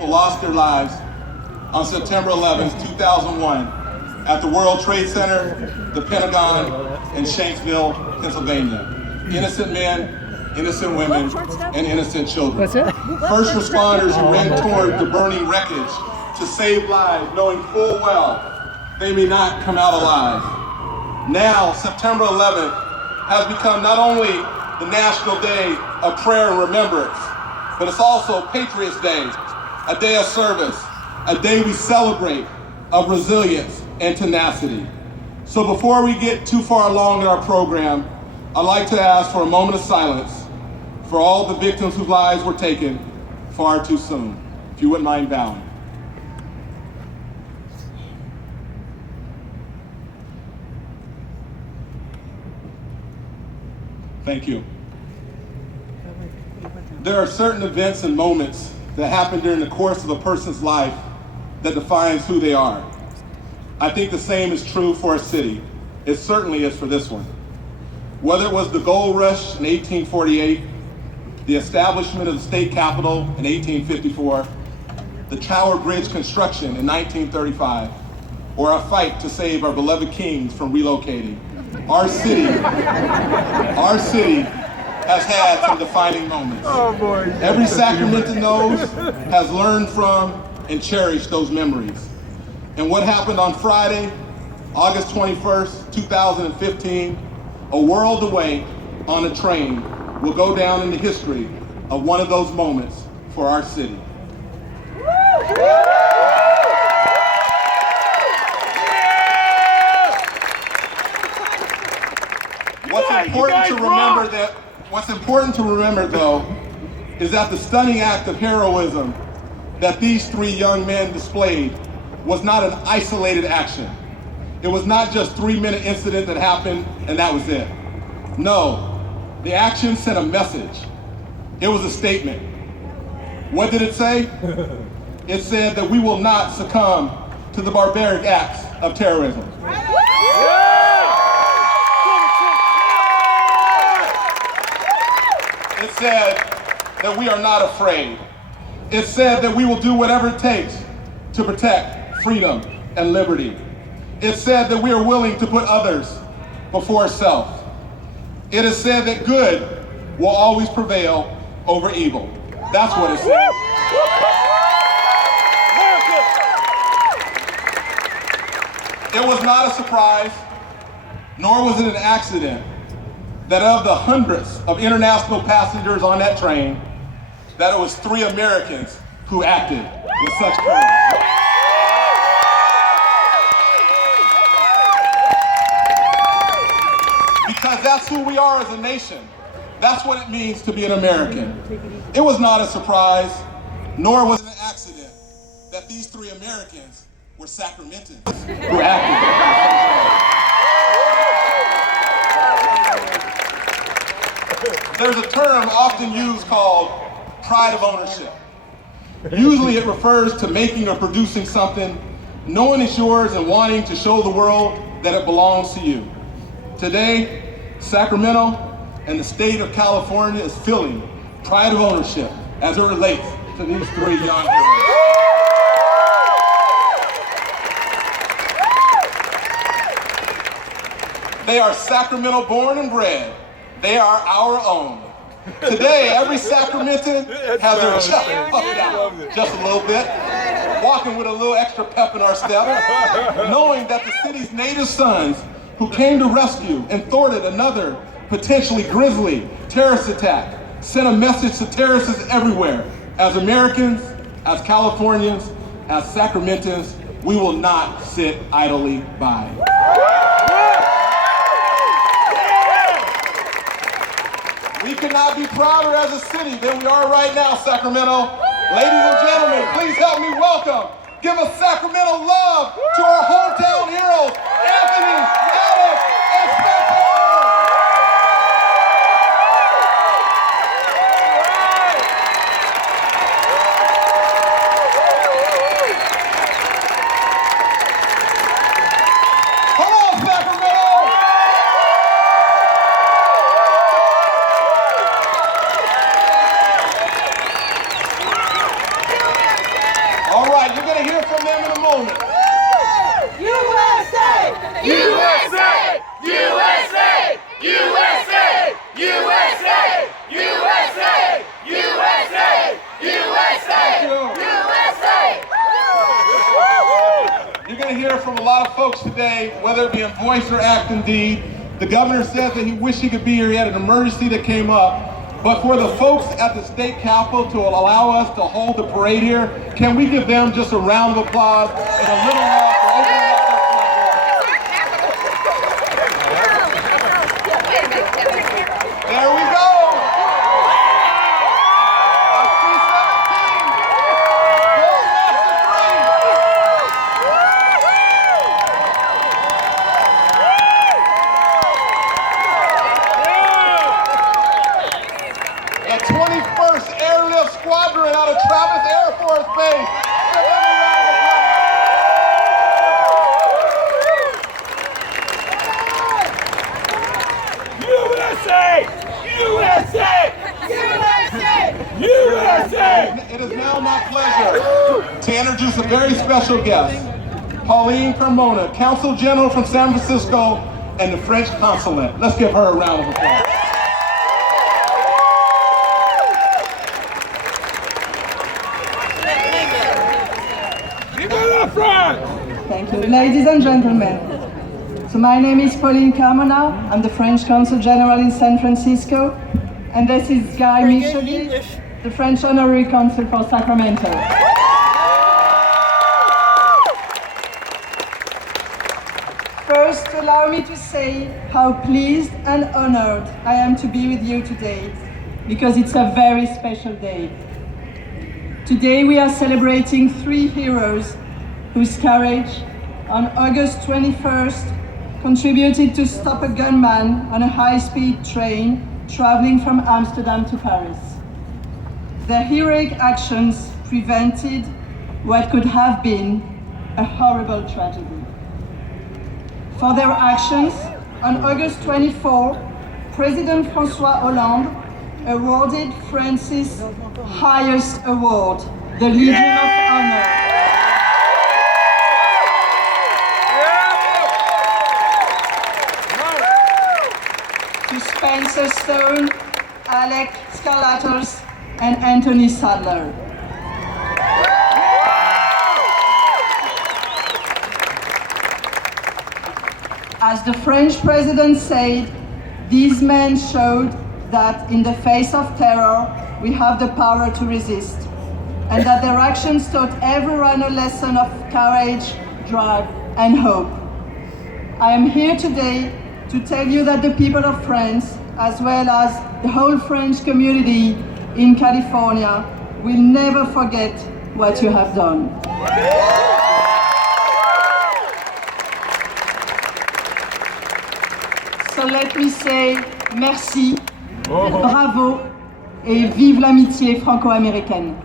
people lost their lives on September 11th, 2001 at the World Trade Center, the Pentagon, and Shanksville, Pennsylvania. Innocent men, innocent women, and innocent children. First responders ran toward the burning wreckage to save lives, knowing full well they may not come out alive. Now, September 11th has become not only the National Day of Prayer and Remembrance, but it's also Patriots Day, a day of service, a day we celebrate of resilience and tenacity. So before we get too far along in our program, I'd like to ask for a moment of silence for all the victims whose lives were taken far too soon. If you wouldn't mind bowing. Thank you. There are certain events and moments that happen during the course of a person's life that defines who they are. I think the same is true for a city. It certainly is for this one. Whether it was the gold rush in 1848, the establishment of the state capitol in 1854, the Tower Bridge construction in 1935, or a fight to save our beloved kings from relocating, our city has had some defining moments. Oh boy. Every Sacramentan knows, has learned from, and cherished those memories. And what happened on Friday, August 21st, 2015, a world away on a train, will go down in the history of one of those moments for our city. What's important to remember though, is that the stunning act of heroism that these three young men displayed was not an isolated action. It was not just a 3-minute incident that happened and that was it. No, the action sent a message. It was a statement. What did it say? It said that we will not succumb to the barbaric acts of terrorism. It said that we are not afraid. It said that we will do whatever it takes to protect freedom and liberty. It said that we are willing to put others before self. It has said that good will always prevail over evil. That's what it said. It was not a surprise, nor was it an accident, that of the hundreds of international passengers on that train, that it was 3 Americans who acted with such courage. Because that's who we are as a nation. That's what it means to be an American. It was not a surprise, nor was it an accident, that these 3 Americans were Sacramentans who acted. There's a term often used called pride of ownership. Usually it refers to making or producing something, knowing it's yours and wanting to show the world that it belongs to you. Today, Sacramento and the state of California is feeling pride of ownership as it relates to these 3 young heroes. They are Sacramento born and bred. They are our own. Today, every Sacramentan has their chest puffed out just a little bit, walking with a little extra pep in our step, knowing that the city's native sons who came to rescue and thwarted another potentially grisly terrorist attack sent a message to terrorists everywhere. As Americans, as Californians, as Sacramentans, we will not sit idly by. We could not be prouder as a city than we are right now, Sacramento. Ladies and gentlemen, please help me welcome, give a Sacramento love to our hometown heroes, Anthony, Alex, and Spencer. Come on, Sacramento! to hear from them in a moment. USA! USA! USA! USA! USA! USA! USA! USA! USA! You're going to hear from a lot of folks today, whether it be in voice or act and deed. The governor says that he wished he could be here. He had an emergency that came up. But for the folks at the state capitol to allow us to hold the parade here, can we give them just a round of applause and a little love for opening up their front door? There we go. A C-17. Gold Master 3. The 21st Airlift Squadron out of Travis Air Force Base. Give them a round of applause. USA! USA! USA! USA! It is now my pleasure to introduce a very special guest, Pauline Carmona, Consul General from San Francisco and the French Consulate. Let's give her a round of applause. Thank you. Ladies and gentlemen, so my name is Pauline Carmona. I'm the French Consul General in San Francisco, and this is Guy Micheli, the French Honorary Consul for Sacramento. First, allow me to say how pleased and honored I am to be with you today, because it's a very special day. Today we are celebrating 3 heroes whose courage on August 21st contributed to stop a gunman on a high-speed train traveling from Amsterdam to Paris. Their heroic actions prevented what could have been a horrible tragedy. For their actions, on August 24, President François Hollande awarded France's highest award, the Legion of Honor. To Spencer Stone, Alec Skarlatos, and Anthony Sadler. As the French president said, these men showed that in the face of terror, we have the power to resist, and that their actions taught everyone a lesson of courage, drive, and hope. I am here today to tell you that the people of France, as well as the whole French community in California, will never forget what you have done. So let me say merci, bravo et vive l'amitié franco-américaine.